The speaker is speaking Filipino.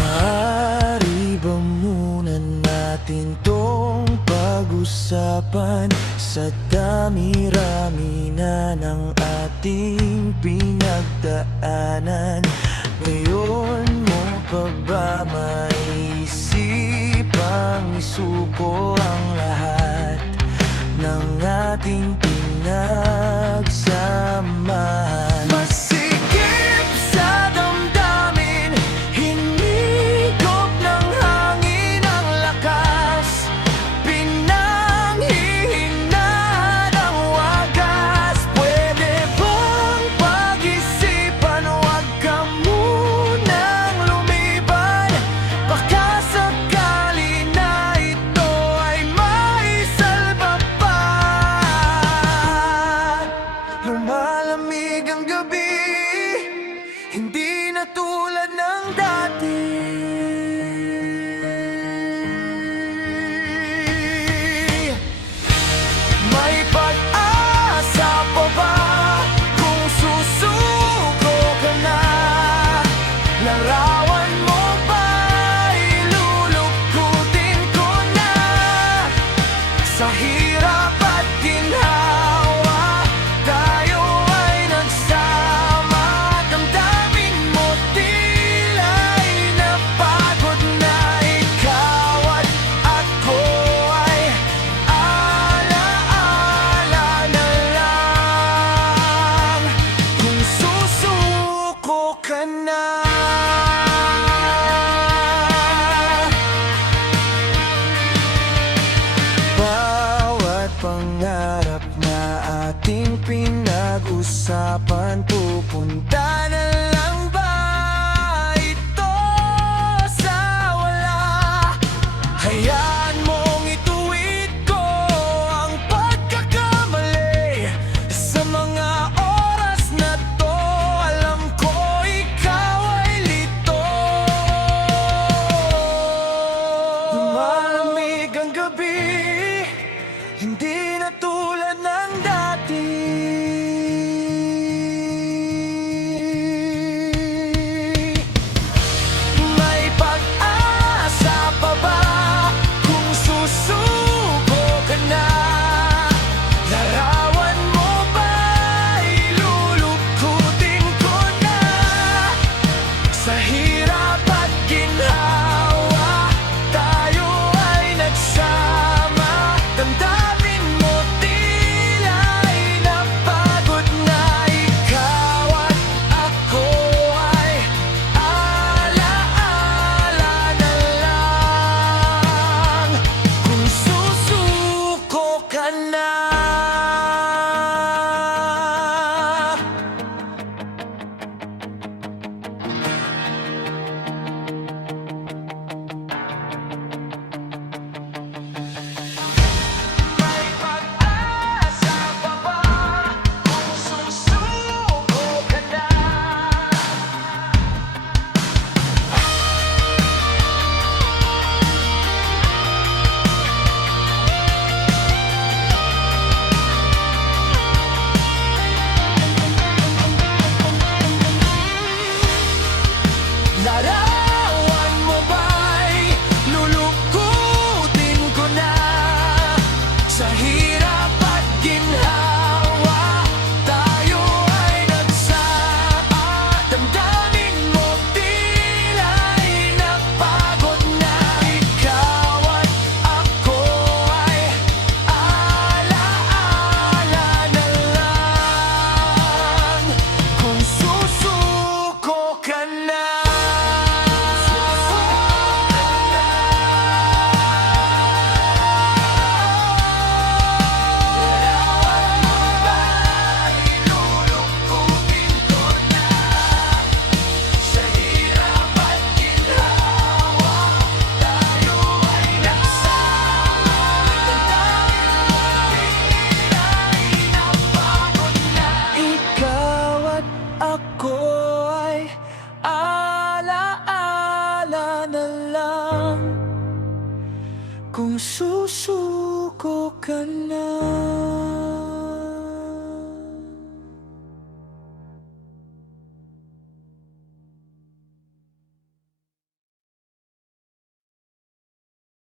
Maaari ba muna natin tong pag-usapan? Sa dami-rami na ng ating pinagdaanan, ngayon mo pa ba maisipang isuko ang lahat ng ating pinagsamahan? Masikip sa damdamin, hinigop ng hangin ang lakas, pinanghihinaan ang wagas. Pwede bang pag-isipan, huwag ka munang lumiban? Baka sakali na ito ay maisalba pa. Lumalamig ang gabi, hindi na tulad ng dati. May pag-asa pa ba kung susuko ka na? Larawan mo ba ilulukutin ko na? Sa hirap at ginhawa, tayo ay nagsama. Damdamin mo tila'y napagod na. Ikaw at ako ay alaala na lang kung susuko ka na. Bawat pangarap na ating pinag-usapan, pupunta na lang ba ito sa wala? Hayaan mong ituwid ko ang pagkakamali. Sa mga oras na to, alam ko ikaw ay lito. Lumalamig ang gabi, hindi na tulad ng dati. May pag-asa pa ba kung susuko ka na? Larawan mo ba ilulukutin ko na? Sa hirap at ginhawa, tayo ay nagsama. Damdamin mo tila'y napagod na. Ikaw at ako ay alaala na lang kung susuko ka na. May pag-asa pa ba kung susuko ka na? Larawan mo ba'y lulukutin ko na? Sa hirap at ginhawa, tayo ay nagsama. Damdamin mo tila'y napagod na. Ikaw at ako ay alaala na lang kung susuko ka na. kung susuko ka na.